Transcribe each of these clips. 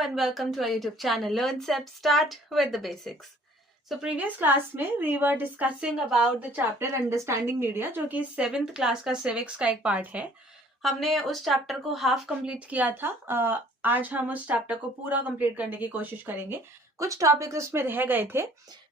and welcome to our YouTube channel Learn Step Start with the Basics. So previous class में we were discussing about the chapter Understanding Media जो कि 7th class का civics का एक part है. हमने उस चैप्टर को हाफ कंप्लीट किया था. आज हम उस चैप्टर को पूरा कंप्लीट करने की कोशिश करेंगे. कुछ टॉपिक्स उसमें रह गए थे.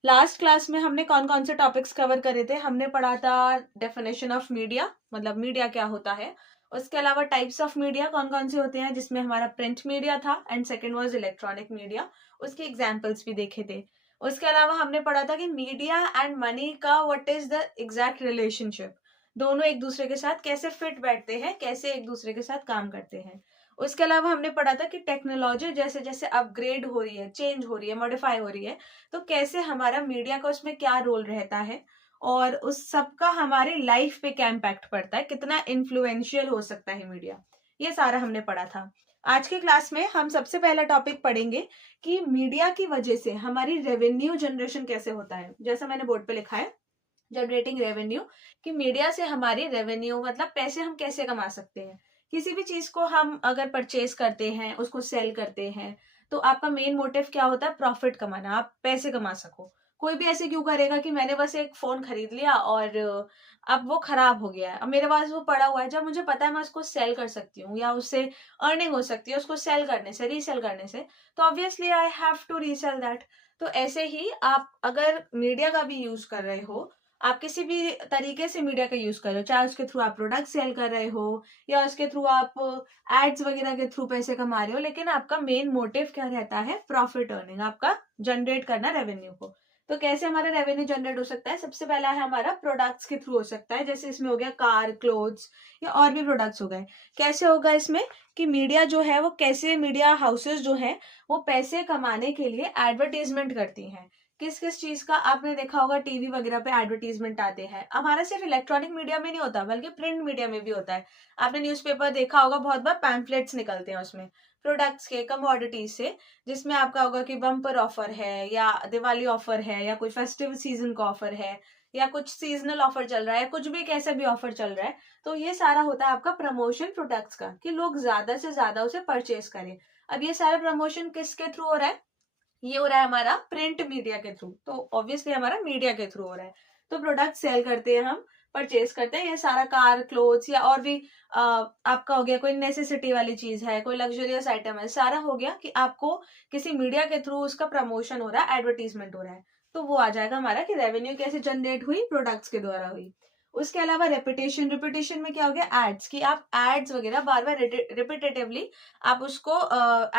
लास्ट क्लास में हमने कौन कौन से टॉपिक्स कवर करे थे. हमने पढ़ा था डेफिनेशन ऑफ मीडिया, मतलब मीडिया क्या होता है. उसके अलावा टाइप्स ऑफ मीडिया कौन कौन से होते हैं, जिसमें हमारा प्रिंट मीडिया था and second was electronic media. उसके एग्जांपल्स भी देखे थे. उसके अलावा हमने पढ़ा था कि मीडिया एंड मनी का what is the exact relationship, दोनों एक दूसरे के साथ कैसे फिट बैठते हैं, कैसे एक दूसरे के साथ काम करते हैं. उसके अलावा हमने पढ़ा था कि टेक्नोलॉजी जैसे जैसे अपग्रेड हो रही है, चेंज हो रही है, मॉडिफाई हो रही है, तो कैसे हमारा मीडिया का उसमें क्या रोल रहता है और उस सब का हमारे लाइफ पे क्या इम्पैक्ट पड़ता है, कितना इन्फ्लुएंशियल हो सकता है मीडिया. ये सारा हमने पढ़ा था. आज के क्लास में हम सबसे पहला टॉपिक पढ़ेंगे कि मीडिया की वजह से हमारी रेवेन्यू जनरेशन कैसे होता है. जैसा मैंने बोर्ड पे लिखा है, जनरेटिंग रेवेन्यू, कि मीडिया से हमारी रेवेन्यू मतलब पैसे हम कैसे कमा सकते हैं. किसी भी चीज को हम अगर परचेज करते हैं, उसको सेल करते हैं, तो आपका मेन मोटिव क्या होता है? प्रॉफिट कमाना, आप पैसे कमा सको. कोई भी ऐसे क्यों करेगा कि मैंने बस एक फोन खरीद लिया और अब वो खराब हो गया है, अब मेरे पास वो पड़ा हुआ है, जब मुझे पता है मैं उसको सेल कर सकती हूँ या उससे अर्निंग हो सकती है उसको सेल करने से, रीसेल करने से, तो obviously I have to resell that. तो ऐसे ही आप अगर मीडिया का भी यूज कर रहे हो, आप किसी भी तरीके से मीडिया का यूज कर रहे हो, चाहे उसके थ्रू आप प्रोडक्ट सेल कर रहे हो या उसके थ्रू आप एड्स वगैरह के थ्रू पैसे कमा रहे हो, लेकिन आपका मेन मोटिव क्या रहता है? प्रॉफिट अर्निंग, आपका जनरेट करना रेवेन्यू को. तो कैसे हमारा रेवेन्यू जनरेट हो सकता है? सबसे पहला है हमारा प्रोडक्ट्स के थ्रू हो सकता है, जैसे इसमें हो गया कार, क्लोथ्स या और भी प्रोडक्ट्स हो गए. कैसे होगा इसमें कि मीडिया जो है वो कैसे, मीडिया हाउसेस जो है वो पैसे कमाने के लिए एडवर्टीजमेंट करती हैं. किस किस चीज का आपने देखा होगा, टीवी वगैरह पे एडवर्टीजमेंट आते हैं. हमारा सिर्फ इलेक्ट्रॉनिक मीडिया में नहीं होता बल्कि प्रिंट मीडिया में भी होता है. आपने न्यूज़पेपर देखा होगा, बहुत बार पैम्फलेट्स निकलते हैं उसमें प्रोडक्ट्स के, कमोडिटीज से, जिसमें आपका होगा कि बम्पर ऑफर है या दिवाली ऑफर है या कोई फेस्टिव सीजन का ऑफर है या कुछ सीजनल ऑफर चल रहा है, कुछ भी कैसा भी ऑफर चल रहा है. तो ये सारा होता है आपका प्रमोशन प्रोडक्ट्स का, कि लोग ज्यादा से ज्यादा उसे परचेज करें. अब ये सारा प्रमोशन किसके थ्रू हो रहा है? ये हो रहा है हमारा प्रिंट मीडिया के थ्रू. तो ऑब्वियसली हमारा मीडिया के थ्रू हो रहा है. तो प्रोडक्ट सेल करते हैं हम, परचेज करते हैं. ये सारा कार, क्लोथ्स या और भी आपका हो गया कोई नेसेसिटी वाली चीज है, कोई लग्जरियस आइटम है, सारा हो गया कि आपको किसी मीडिया के थ्रू उसका प्रमोशन हो रहा है, एडवर्टीजमेंट हो रहा है. तो वो आ जाएगा हमारा कि रेवेन्यू कैसे जनरेट हुई, प्रोडक्ट्स के द्वारा हुई. उसके अलावा रेपिटेशन, रिपीटेशन में क्या हो गया? एड्स, की आप एड्स वगैरह बार बार रिपीटेटिवली आप उसको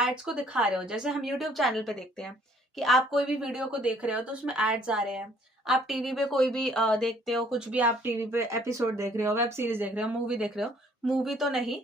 एड्स को दिखा रहे हो. जैसे हम यूट्यूब चैनल पे देखते हैं कि आप कोई भी वीडियो को देख रहे हो तो उसमें एड्स आ रहे हैं. आप टीवी पे कोई भी देखते हो, कुछ भी आप टीवी पे एपिसोड देख रहे हो, वेब सीरीज देख रहे हो, मूवी देख रहे हो, मूवी तो नहीं,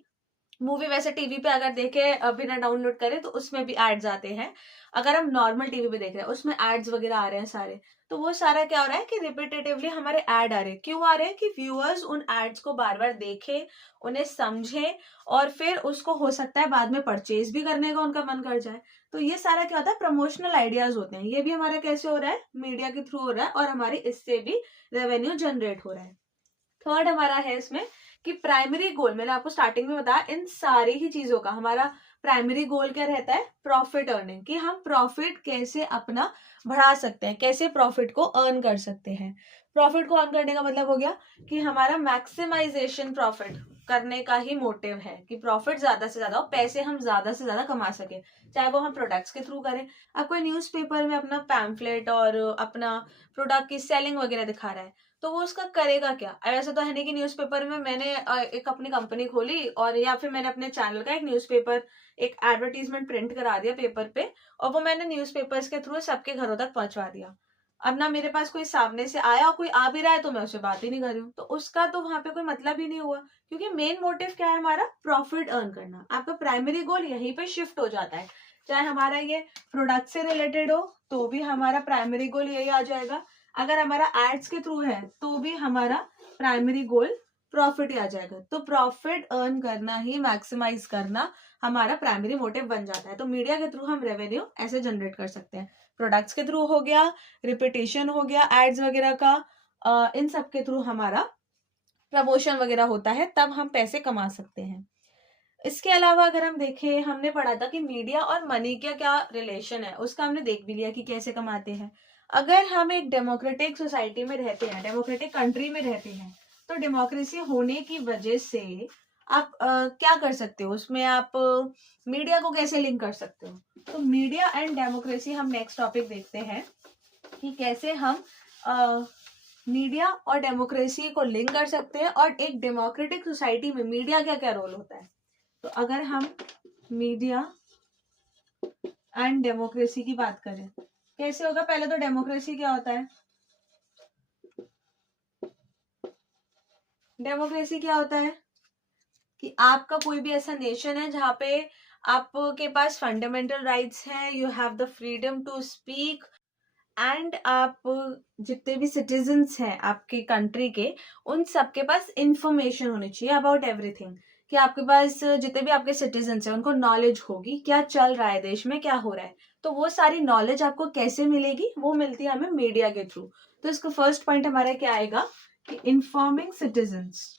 मूवी वैसे टीवी पे अगर देखे बिना डाउनलोड करे तो उसमें भी एड्स आते हैं. अगर हम नॉर्मल टीवी पे देख रहे हैं उसमें एड्स वगैरह आ रहे हैं सारे. तो वो सारा क्या हो रहा है कि रिपीटेटिवली हमारे ऐड आ रहे हैं. क्यों आ रहे हैं? कि व्यूअर्स उन एड्स को बार बार देखें, उन्हें समझे और फिर उसको हो सकता है बाद में परचेज भी करने का उनका मन कर जाए. तो ये सारा क्या होता है? प्रमोशनल आइडियाज होते हैं. ये भी हमारा कैसे हो रहा है? मीडिया के थ्रू हो रहा है और हमारी इससे भी रेवेन्यू जनरेट हो रहा है. थर्ड हमारा है इसमें कि प्राइमरी गोल, मैंने आपको स्टार्टिंग में बताया, इन सारी ही चीजों का हमारा प्राइमरी गोल क्या रहता है? प्रॉफिट अर्निंग, कि हम प्रॉफिट कैसे अपना बढ़ा सकते हैं, कैसे प्रॉफिट को अर्न कर सकते हैं. प्रॉफिट को अर्न करने का मतलब हो गया कि हमारा मैक्सिमाइजेशन प्रॉफिट करने का ही मोटिव है, कि प्रॉफिट ज्यादा से ज्यादा हो, पैसे हम ज्यादा से ज्यादा कमा सके, चाहे वो हम प्रोडक्ट्स के थ्रू करें. अब कोई न्यूज़पेपर में अपना पैम्फलेट और अपना प्रोडक्ट की सेलिंग वगैरह दिखा रहा है, तो वो उसका करेगा क्या? ऐसा तो है नहीं कि न्यूज़पेपर में मैंने एक अपनी कंपनी खोली और या फिर मैंने अपने चैनल का एक न्यूज़पेपर, एक एडवर्टीजमेंट प्रिंट करा दिया पेपर पे और वो मैंने न्यूज़पेपर्स के थ्रू सबके घरों तक पहुंचवा दिया. अब ना मेरे पास कोई सामने से आया और कोई आ भी रहा है तो मैं उससे बात ही नहीं कर रही हूँ, तो उसका तो वहां पे कोई मतलब ही नहीं हुआ. क्योंकि मेन मोटिव क्या है हमारा? प्रॉफिट अर्न करना. आपका प्राइमरी गोल यहीं पे शिफ्ट हो जाता है. चाहे हमारा ये प्रोडक्ट से रिलेटेड हो तो भी हमारा प्राइमरी गोल यही आ जाएगा. अगर हमारा एड्स के थ्रू है तो भी हमारा प्राइमरी गोल प्रॉफिट ही आ जाएगा. तो प्रॉफिट अर्न करना ही, मैक्सिमाइज करना हमारा प्राइमरी मोटिव बन जाता है. तो मीडिया के थ्रू हम रेवेन्यू ऐसे जनरेट कर सकते हैं. प्रोडक्ट्स के थ्रू हो गया, रिपीटेशन हो गया एड्स वगैरह का, इन सब के थ्रू हमारा प्रमोशन वगैरह होता है, तब हम पैसे कमा सकते हैं. इसके अलावा अगर हम देखें, हमने पढ़ा था कि मीडिया और मनी का क्या रिलेशन है, उसका हमने देख भी लिया कि कैसे कमाते हैं। अगर हम एक डेमोक्रेटिक सोसाइटी में रहते हैं, डेमोक्रेटिक कंट्री में रहते हैं, तो डेमोक्रेसी होने की वजह से आप क्या कर सकते हो, उसमें आप मीडिया को कैसे लिंक कर सकते हो। तो मीडिया एंड डेमोक्रेसी हम नेक्स्ट टॉपिक देखते हैं कि कैसे हम मीडिया और डेमोक्रेसी को लिंक कर सकते हैं और एक डेमोक्रेटिक सोसाइटी में मीडिया का क्या रोल होता है। तो अगर हम मीडिया एंड डेमोक्रेसी की बात करें, कैसे होगा, पहले तो डेमोक्रेसी क्या होता है, डेमोक्रेसी क्या होता है कि आपका कोई भी ऐसा नेशन है जहाँ पे आपके पास फंडामेंटल राइट्स हैं, you have the freedom to speak, and आप जितने भी सिटीजन्स हैं आपके कंट्री के, उन सबके पास इंफॉर्मेशन होनी चाहिए अबाउट एवरीथिंग, कि आपके पास जितने भी आपके सिटीजन्स हैं उनको नॉलेज होगी क्या चल रहा है देश में, क्या हो रहा है। तो वो सारी नॉलेज आपको कैसे मिलेगी, वो मिलती है हमें मीडिया के थ्रू। तो इसका फर्स्ट पॉइंट हमारा क्या आएगा कि इन्फॉर्मिंग सिटीजन्स।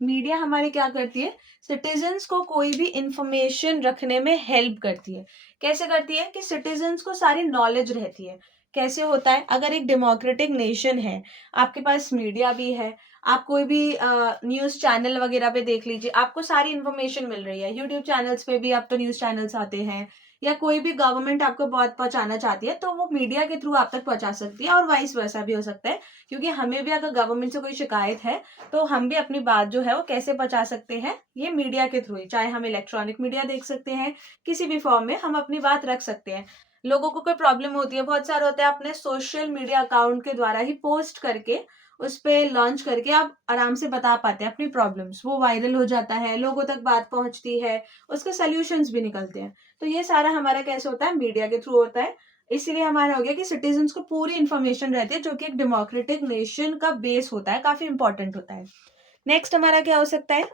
मीडिया हमारे क्या करती है, सिटीजन्स को कोई भी इंफॉर्मेशन रखने में हेल्प करती है। कैसे करती है कि सिटीजन्स को सारी नॉलेज रहती है। कैसे होता है, अगर एक डेमोक्रेटिक नेशन है, आपके पास मीडिया भी है, आप कोई भी न्यूज चैनल वगैरह पे देख लीजिए, आपको सारी इन्फॉर्मेशन मिल रही है। यूट्यूब चैनल्स पे भी अब तो न्यूज चैनल्स आते हैं, या कोई भी गवर्नमेंट आपको बहुत पहुंचाना चाहती है तो वो मीडिया के थ्रू आप तक पहुंचा सकती है, और वाइस वर्सा भी हो सकता है। क्योंकि हमें भी अगर गवर्नमेंट से कोई शिकायत है तो हम भी अपनी बात जो है वो कैसे पहुंचा सकते हैं, ये मीडिया के थ्रू ही। चाहे हम इलेक्ट्रॉनिक मीडिया देख सकते हैं, किसी भी फॉर्म में हम अपनी बात रख सकते हैं। लोगों को कोई प्रॉब्लम होती है, बहुत सारा होता है, अपने सोशल मीडिया अकाउंट के द्वारा ही पोस्ट करके, उस पे लॉन्च करके आप आराम से बता पाते हैं अपनी प्रॉब्लम्स, वो वायरल हो जाता है, लोगों तक बात पहुंचती है, उसके सोल्यूशंस भी निकलते हैं। तो ये सारा हमारा कैसे होता है, मीडिया के थ्रू होता है। इसीलिए हमारा हो गया कि सिटीजन्स को पूरी इंफॉर्मेशन रहती है, जो कि एक डेमोक्रेटिक नेशन का बेस होता है, काफी इंपॉर्टेंट होता है। नेक्स्ट हमारा क्या हो सकता है,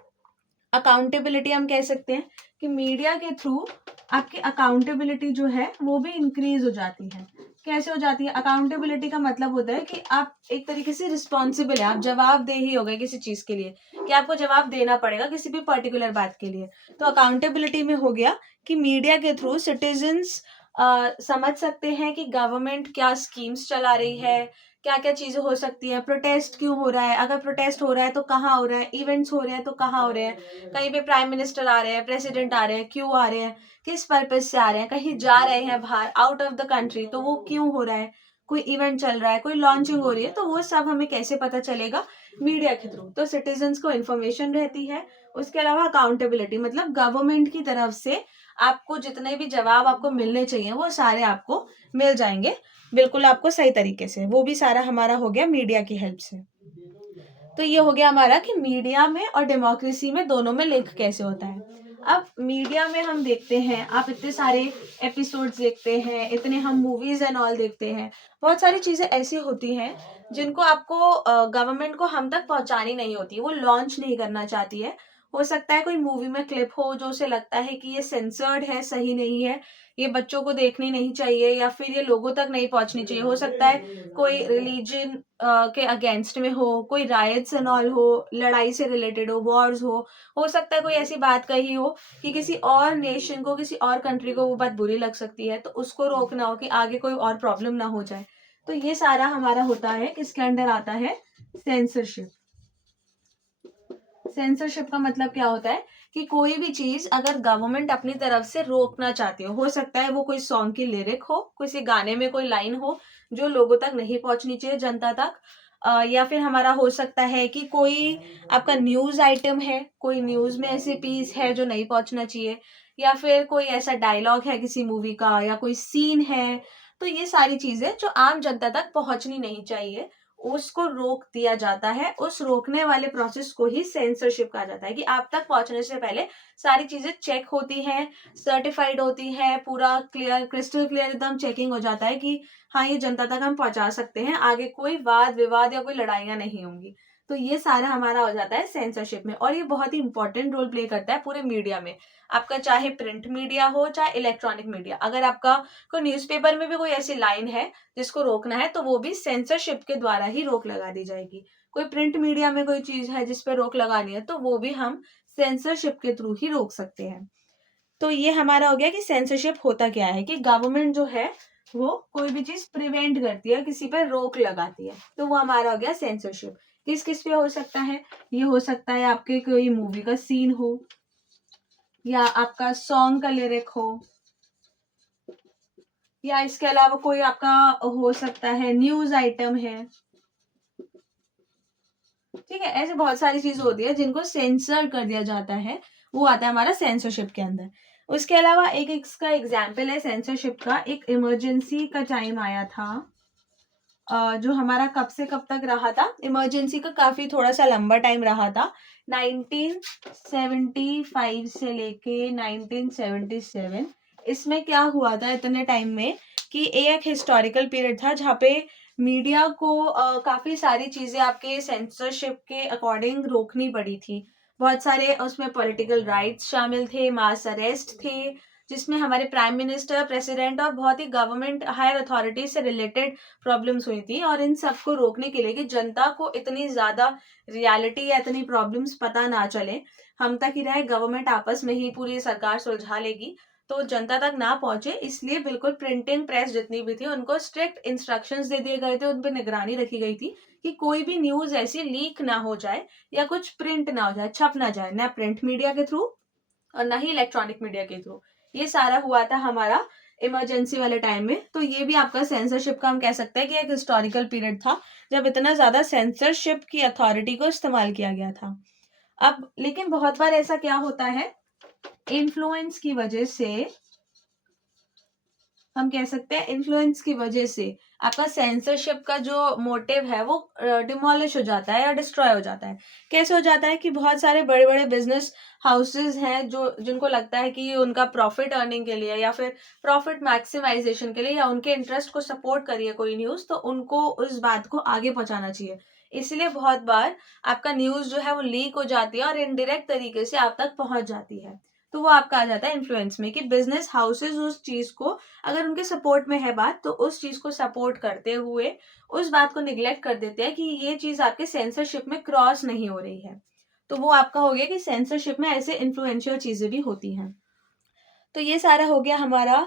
अकाउंटेबिलिटी। हम कह सकते हैं कि मीडिया के थ्रू आपकी अकाउंटेबिलिटी जो है वो भी इंक्रीज हो जाती है। कैसे हो जाती है, अकाउंटेबिलिटी का मतलब होता है कि आप एक तरीके से रिस्पॉन्सिबल है, आप जवाबदेही हो गए किसी चीज के लिए, कि आपको जवाब देना पड़ेगा किसी भी पर्टिकुलर बात के लिए। तो अकाउंटेबिलिटी में हो गया कि मीडिया के थ्रू सिटीजन्स समझ सकते हैं कि गवर्नमेंट क्या स्कीम्स चला रही है, क्या क्या चीजें हो सकती है, प्रोटेस्ट क्यों हो रहा है, अगर प्रोटेस्ट हो रहा है तो कहाँ हो रहा है, इवेंट्स हो रहे हैं तो कहाँ हो रहे हैं, कहीं पे प्राइम मिनिस्टर आ रहे हैं, प्रेसिडेंट आ रहे हैं, क्यों आ रहे हैं, किस पर्पज से आ रहे हैं, कहीं जा रहे हैं बाहर आउट ऑफ द कंट्री तो वो क्यों हो रहा है, कोई इवेंट चल रहा है, कोई लॉन्चिंग हो रही है, तो वो सब हमें कैसे पता चलेगा, मीडिया के थ्रू। तो सिटीजन्स को इन्फॉर्मेशन रहती है। उसके अलावा अकाउंटेबिलिटी मतलब गवर्नमेंट की तरफ से आपको जितने भी जवाब आपको मिलने चाहिए वो सारे आपको मिल जाएंगे, बिल्कुल आपको सही तरीके से। वो भी सारा हमारा हो गया मीडिया की हेल्प से। तो ये हो गया हमारा कि मीडिया में और डेमोक्रेसी में दोनों में लिंक कैसे होता है। अब मीडिया में हम देखते हैं, आप इतने सारे एपिसोड्स देखते हैं, इतने हम मूवीज एंड ऑल देखते हैं, बहुत सारी चीजें ऐसी होती हैं जिनको आपको गवर्नमेंट को हम तक पहुंचानी नहीं होती, वो लॉन्च नहीं करना चाहती है। हो सकता है कोई मूवी में क्लिप हो जो उसे लगता है कि ये सेंसर्ड है, सही नहीं है, ये बच्चों को देखनी नहीं चाहिए, या फिर ये लोगों तक नहीं पहुंचनी चाहिए। हो सकता है कोई रिलीजन के अगेंस्ट में हो, कोई रायट्स एंड ऑल हो, लड़ाई से रिलेटेड हो, वॉर्स हो सकता है कोई ऐसी बात कही हो कि किसी और नेशन को, किसी और कंट्री को वो बात बुरी लग सकती है, तो उसको रोकना हो कि आगे कोई और प्रॉब्लम ना हो जाए। तो ये सारा हमारा होता है, किसके अंडर आता है, सेंसरशिप। सेंसरशिप का मतलब क्या होता है कि कोई भी चीज अगर गवर्नमेंट अपनी तरफ से रोकना चाहती हो सकता है वो कोई सॉन्ग की लिरिक हो, किसी गाने में कोई लाइन हो जो लोगों तक नहीं पहुंचनी चाहिए, जनता तक, या फिर हमारा हो सकता है कि कोई आपका न्यूज आइटम है, कोई न्यूज में ऐसे पीस है जो नहीं पहुंचना चाहिए, या फिर कोई ऐसा डायलॉग है किसी मूवी का, या कोई सीन है। तो ये सारी चीजें जो आम जनता तक पहुंचनी नहीं चाहिए, उसको रोक दिया जाता है। उस रोकने वाले प्रोसेस को ही सेंसरशिप कहा जाता है, कि आप तक पहुंचने से पहले सारी चीजें चेक होती हैं, सर्टिफाइड होती हैं, पूरा क्लियर, क्रिस्टल क्लियर एकदम चेकिंग हो जाता है कि हाँ ये जनता तक हम पहुंचा सकते हैं, आगे कोई वाद विवाद या कोई लड़ाइयां नहीं होंगी। तो ये सारा हमारा हो जाता है सेंसरशिप में, और ये बहुत ही इंपॉर्टेंट रोल प्ले करता है पूरे मीडिया में। आपका चाहे प्रिंट मीडिया हो चाहे इलेक्ट्रॉनिक मीडिया, अगर आपका कोई न्यूज़पेपर में भी कोई ऐसी लाइन है जिसको रोकना है तो वो भी सेंसरशिप के द्वारा ही रोक लगा दी जाएगी। कोई प्रिंट मीडिया में कोई चीज है जिस पे रोक लगानी है तो वो भी हम सेंसरशिप के थ्रू ही रोक सकते हैं। तो ये हमारा हो गया कि सेंसरशिप होता क्या है, कि गवर्नमेंट जो है वो कोई भी चीज प्रिवेंट करती है, किसी पर रोक लगाती है, तो वो हमारा हो गया सेंसरशिप। किस किस पे हो सकता है? ये हो सकता है आपके कोई मूवी का सीन हो, या आपका सॉन्ग का लिरिक हो, या इसके अलावा कोई आपका हो सकता है न्यूज आइटम है। ठीक है, ऐसे बहुत सारी चीज होती है जिनको सेंसर कर दिया जाता है, वो आता है हमारा सेंसरशिप के अंदर। उसके अलावा एक इसका एग्जाम्पल है सेंसरशिप का, एक इमरजेंसी का टाइम आया था, जो हमारा कब से कब तक रहा था, इमरजेंसी का काफी थोड़ा सा लंबा टाइम रहा था, 1975 से लेके 1977। इसमें क्या हुआ था इतने टाइम में, कि एक हिस्टोरिकल पीरियड था जहाँ पे मीडिया को काफी सारी चीजें आपके सेंसरशिप के अकॉर्डिंग रोकनी पड़ी थी। बहुत सारे उसमें पॉलिटिकल राइट्स शामिल थे, मास अरेस्ट थे, जिसमें हमारे प्राइम मिनिस्टर, प्रेसिडेंट और बहुत ही गवर्नमेंट हायर अथॉरिटी से रिलेटेड प्रॉब्लम्स हुई थी। और इन सबको रोकने के लिए कि जनता को इतनी ज्यादा रियलिटी या इतनी प्रॉब्लम्स पता ना चले, हम तक ही रहे, गवर्नमेंट आपस में ही पूरी सरकार सुलझा लेगी, तो जनता तक ना पहुंचे, इसलिए बिल्कुल प्रिंटिंग प्रेस जितनी भी थी उनको स्ट्रिक्ट इंस्ट्रक्शंस दे दिए गए थे, उन पर निगरानी रखी गई थी कि कोई भी न्यूज ऐसी लीक ना हो जाए या कुछ प्रिंट ना हो जाए, छप ना जाए, ना प्रिंट मीडिया के थ्रू और ना ही इलेक्ट्रॉनिक मीडिया के थ्रू। ये सारा हुआ था हमारा इमरजेंसी वाले टाइम में। तो ये भी आपका सेंसरशिप का हम कह सकते हैं कि एक हिस्टोरिकल पीरियड था जब इतना ज्यादा सेंसरशिप की अथॉरिटी को इस्तेमाल किया गया था। अब लेकिन बहुत बार ऐसा क्या होता है, इन्फ्लुएंस की वजह से, हम कह सकते हैं इन्फ्लुएंस की वजह से आपका सेंसरशिप का जो मोटिव है वो डिमोलिश हो जाता है या डिस्ट्रॉय हो जाता है। कैसे हो जाता है कि बहुत सारे बड़े बड़े बिजनेस हाउसेज हैं जो जिनको लगता है कि उनका प्रॉफिट अर्निंग के लिए या फिर प्रॉफिट मैक्सिमाइजेशन के लिए या उनके इंटरेस्ट को सपोर्ट करिए कोई न्यूज, तो उनको उस बात को आगे पहुंचाना चाहिए। इसलिए बहुत बार आपका न्यूज जो है वो लीक हो जाती है और इनडायरेक्ट तरीके से आप तक पहुंच जाती है। तो वो आपका आ जाता है इन्फ्लुएंस में, कि बिजनेस हाउसेज उस चीज को, अगर उनके सपोर्ट में है बात, तो उस चीज को सपोर्ट करते हुए उस बात को निग्लेक्ट कर देते हैं कि ये चीज आपके सेंसरशिप में क्रॉस नहीं हो रही है। तो वो आपका हो गया कि सेंसरशिप में ऐसे इन्फ्लुएंशियल चीजें भी होती हैं। तो ये सारा हो गया हमारा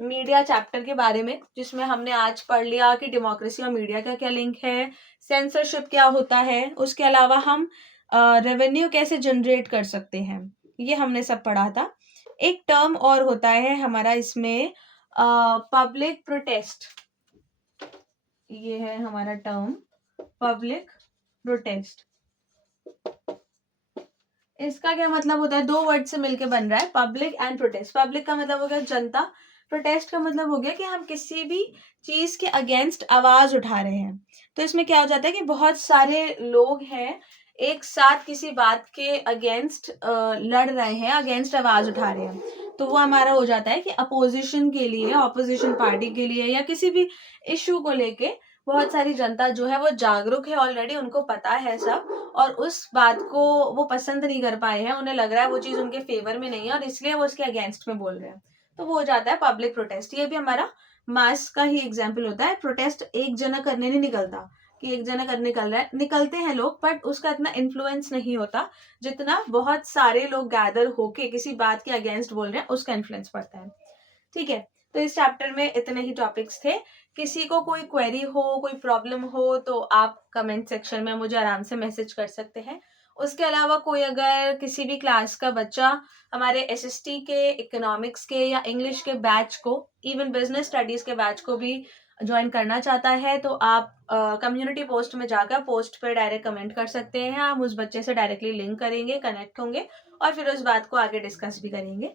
मीडिया चैप्टर के बारे में, जिसमें हमने आज पढ़ लिया कि डेमोक्रेसी और मीडिया का क्या लिंक है, सेंसरशिप क्या होता है, उसके अलावा हम रेवेन्यू कैसे जनरेट कर सकते हैं, ये हमने सब पढ़ा था। एक टर्म और होता है हमारा इसमें, पब्लिक प्रोटेस्ट। ये है हमारा टर्म पब्लिक प्रोटेस्ट। इसका क्या मतलब होता है, दो वर्ड से मिलके बन रहा है, पब्लिक एंड प्रोटेस्ट। पब्लिक का मतलब हो गया जनता, प्रोटेस्ट का मतलब हो गया कि हम किसी भी चीज के अगेंस्ट आवाज उठा रहे हैं। तो इसमें क्या हो जाता है कि बहुत सारे लोग हैं एक साथ किसी बात के अगेंस्ट लड़ रहे हैं, अगेंस्ट आवाज उठा रहे हैं, तो वो हमारा हो जाता है कि अपोजिशन के लिए, ऑपोजिशन पार्टी के लिए, या किसी भी इशू को लेके बहुत सारी जनता जो है वो जागरूक है ऑलरेडी, उनको पता है सब, और उस बात को वो पसंद नहीं कर पाए हैं, उन्हें लग रहा है वो चीज उनके फेवर में नहीं है और इसलिए वो उसके अगेंस्ट में बोल रहे हैं। तो वो हो जाता है पब्लिक प्रोटेस्ट। ये भी हमारा मास का ही एग्जाम्पल होता है। प्रोटेस्ट एक जना करने नहीं निकलता कि एक जना करने निकल रहा है, निकलते हैं लोग, बट उसका इतना इन्फ्लुएंस नहीं होता जितना बहुत सारे लोग गैदर होके किसी बात के अगेंस्ट बोल रहे हैं उसका इन्फ्लुएंस पड़ता है। ठीक है, तो इस चैप्टर में इतने ही टॉपिक्स थे। किसी को कोई क्वेरी हो, कोई प्रॉब्लम हो, तो आप कमेंट सेक्शन में मुझे आराम से मैसेज कर सकते हैं। उसके अलावा कोई अगर किसी भी क्लास का बच्चा हमारे एसएसटी के, इकोनॉमिक्स के या इंग्लिश के बैच को, इवन बिजनेस स्टडीज के बैच को भी ज्वाइन करना चाहता है, तो आप कम्युनिटी पोस्ट में जाकर पोस्ट पे डायरेक्ट कमेंट कर सकते हैं। हम उस बच्चे से डायरेक्टली लिंक करेंगे, कनेक्ट होंगे और फिर उस बात को आगे डिस्कस भी करेंगे।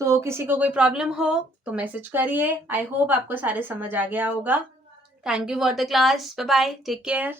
तो किसी को कोई प्रॉब्लम हो तो मैसेज करिए। आई होप आपको सारे समझ आ गया होगा। Thank you for the class. Bye bye, take care.